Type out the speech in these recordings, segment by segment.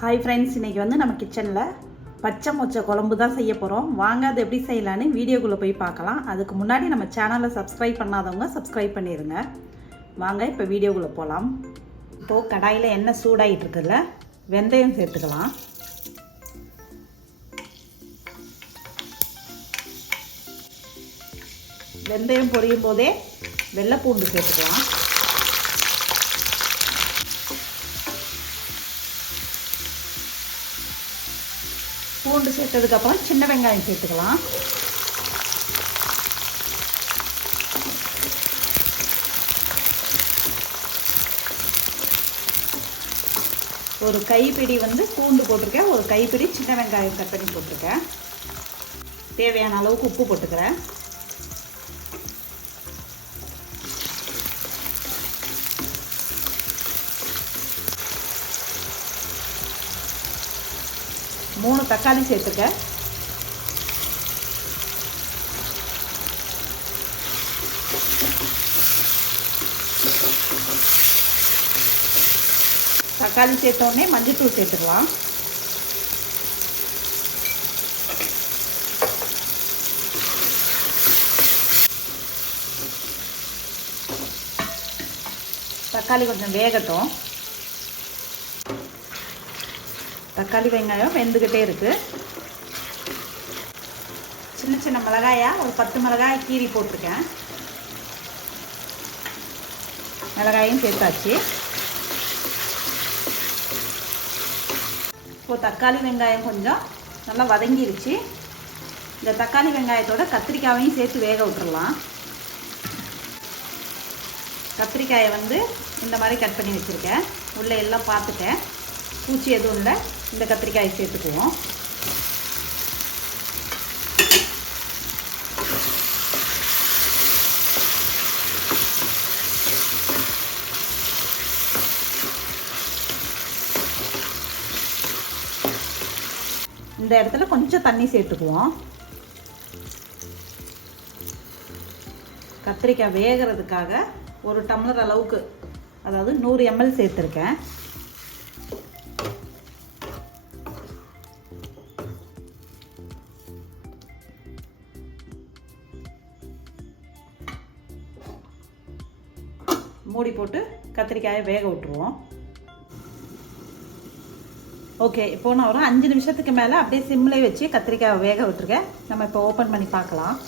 Hi friends, இன்றைக்கி வந்து நம்ம கிச்சனில் பச்சை மொச்சை குழம்பு தான் செய்ய போகிறோம். வாங்க அது எப்படி செய்யலான்னு வீடியோக்குள்ளே போய் பார்க்கலாம். அதுக்கு முன்னாடி நம்ம சேனலை சப்ஸ்கிரைப் பண்ணாதவங்க சப்ஸ்கிரைப் பண்ணிடுங்க. வாங்க இப்போ வீடியோக்குள்ளே போகலாம். இப்போது கடாயில் எண்ணெய் சூடாகிட்டு இருக்குதுல, வெந்தயம் சேர்த்துக்கலாம். வெந்தயம் பொரியும் போதே வெள்ளைப்பூண்டு சேர்த்துக்கலாம். பூண்டு சேர்த்ததுக்கப்புறம் சின்ன வெங்காயம் சேர்த்துக்கலாம். ஒரு கைப்பிடி வந்து பூண்டு போட்டிருக்கேன், ஒரு கைப்பிடி சின்ன வெங்காயம் கட் பண்ணி போட்டிருக்கேன். தேவையான அளவுக்கு உப்பு போட்டுக்கிறேன். மூணு தக்காளி சேர்த்துக்க. தக்காளி சேர்த்தோடனே மஞ்சள்தூள் சேர்த்துக்கலாம். தக்காளி கொஞ்சம் வேகட்டும். தக்காளி வெங்காயம் வெந்துக்கிட்டே இருக்குது. சின்ன சின்ன மிளகாயா ஒரு 10 மிளகாய் கீரி போட்டிருக்கேன். மிளகாயும் சேர்த்தாச்சு. இப்போது தக்காளி வெங்காயம் கொஞ்சம் நல்லா வதங்கிருச்சு. இந்த தக்காளி வெங்காயத்தோட கத்திரிக்காயையும் சேர்த்து வேக விட்டுறலாம். கத்திரிக்காயை வந்து இந்த மாதிரி கட் பண்ணி வச்சுருக்கேன். உள்ளே எல்லாம் பார்த்துட்டேன், பூச்சி எதுவும் இல்லை. இந்த கத்திரிக்காயை சேர்த்துக்குவோம். இந்த இடத்துல கொஞ்சம் தண்ணி சேர்த்துக்குவோம். கத்திரிக்காய் வேகிறதுக்காக ஒரு டம்ளர் அளவுக்கு, அதாவது 100 ml சேர்த்துருக்கேன். மூடி போட்டு கத்திரிக்காயை வேக விட்டுருவோம். ஓகே, இப்போ நான் ஒரு 5 நிமிஷத்துக்கு மேலே அப்படியே சிம்மில் வச்சு கத்திரிக்காயை வேக விட்டுருக்கேன். நம்ம இப்போ ஓப்பன் பண்ணி பார்க்கலாம்.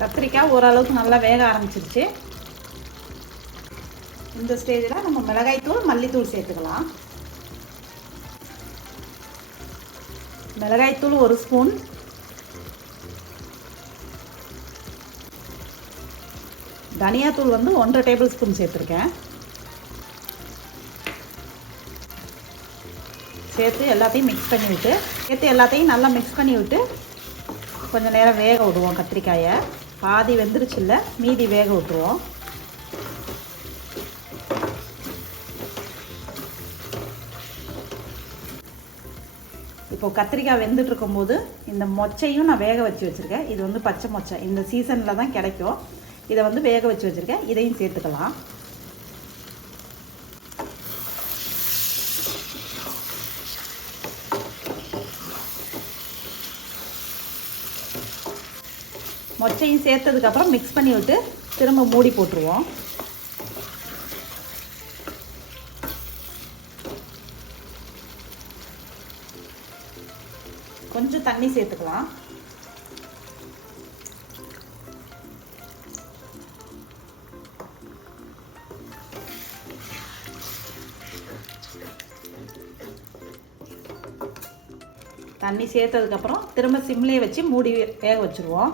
கத்திரிக்காய் ஓரளவுக்கு நல்லா வேக ஆரம்பிச்சிருச்சு. இந்த ஸ்டேஜில் நம்ம மிளகாய்த்தூள் மல்லித்தூள் சேர்த்துக்கலாம். மிளகாய்த்தூள் 1 ஸ்பூன், தனியாத்தூள் வந்து 1.5 டேபிள் ஸ்பூன் சேர்த்துருக்கேன். சேர்த்து எல்லாத்தையும் மிக்ஸ் பண்ணி விட்டு கொஞ்சம் நேரம் வேக விடுவோம். கத்திரிக்காயை பாதி வெந்துருச்சுல்ல, மீதி வேக விட்டுருவோம். இப்போ கத்திரிக்காய் வெந்துட்டு இருக்கும்போது இந்த மொச்சையும் நான் வேக வச்சுருக்கேன். இது வந்து பச்சை மொச்சை, இந்த சீசனில் தான் கிடைக்கும். இதை வந்து வேக வச்சுருக்கேன். இதையும் சேர்த்துக்கலாம். மொச்சையும் சேர்த்ததுக்கப்புறம் மிக்ஸ் பண்ணி விட்டு திரும்ப மூடி போட்டுருவோம். கொஞ்சம் தண்ணி சேர்த்துக்கலாம். தண்ணி சேர்த்ததுக்கப்புறம் திரும்ப சிம்லேயே வச்சு மூடி வேக வச்சுருவோம்.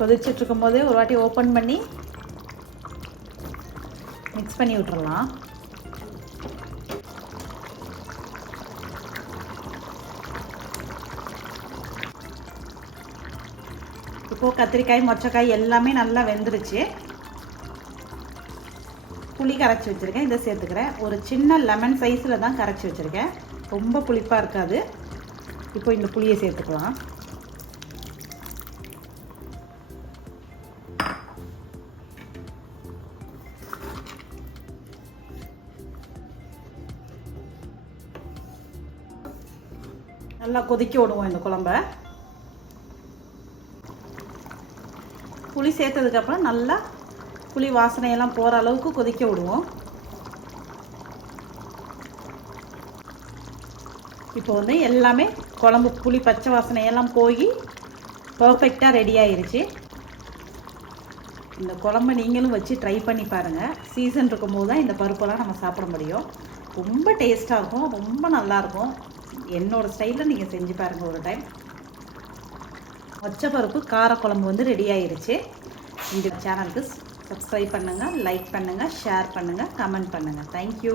கொதிச்சுட்டு இருக்கும்போதே ஒரு வாட்டி ஓப்பன் பண்ணி மிக்ஸ் பண்ணி விட்டுறலாம். இப்போது கத்திரிக்காய் மொச்சக்காய் எல்லாமே நல்லா வெந்துருச்சு. புளி கரைச்சி வச்சுருக்கேன், இதை சேர்த்துக்கிறேன். ஒரு சின்ன லெமன் சைஸில் தான் கரைச்சி வச்சுருக்கேன், ரொம்ப புளிப்பாக இருக்காது. இப்போ இந்த புளியை சேர்த்துக்கலாம். நல்லா கொதிக்க விடுவோம் இந்த குழம்ப. புளி சேர்த்ததுக்கப்புறம் நல்லா புளி வாசனையெல்லாம் போகிற அளவுக்கு கொதிக்க விடுவோம். இப்போ வந்து எல்லாமே குழம்பு புளி பச்சை வாசனையெல்லாம் போய் பர்ஃபெக்டாக ரெடி ஆயிருச்சு. இந்த குழம்பை நீங்களும் வச்சு ட்ரை பண்ணி பாருங்கள். சீசன் இருக்கும்போது தான் இந்த பருப்பெல்லாம் நம்ம சாப்பிட முடியும். ரொம்ப டேஸ்ட்டாக இருக்கும், ரொம்ப நல்லாயிருக்கும். என்னோடய ஸ்டைலில் நீங்கள் செஞ்சு பாருங்கள் ஒரு டைம். மொச்சப்பருப்பு காரக்குழம்பு வந்து ரெடி ஆயிருச்சு. இந்த சேனலுக்கு சப்ஸ்கிரைப் பண்ணுங்கள், லைக் பண்ணுங்கள், ஷேர் பண்ணுங்கள், கமெண்ட் பண்ணுங்கள். தேங்க்யூ.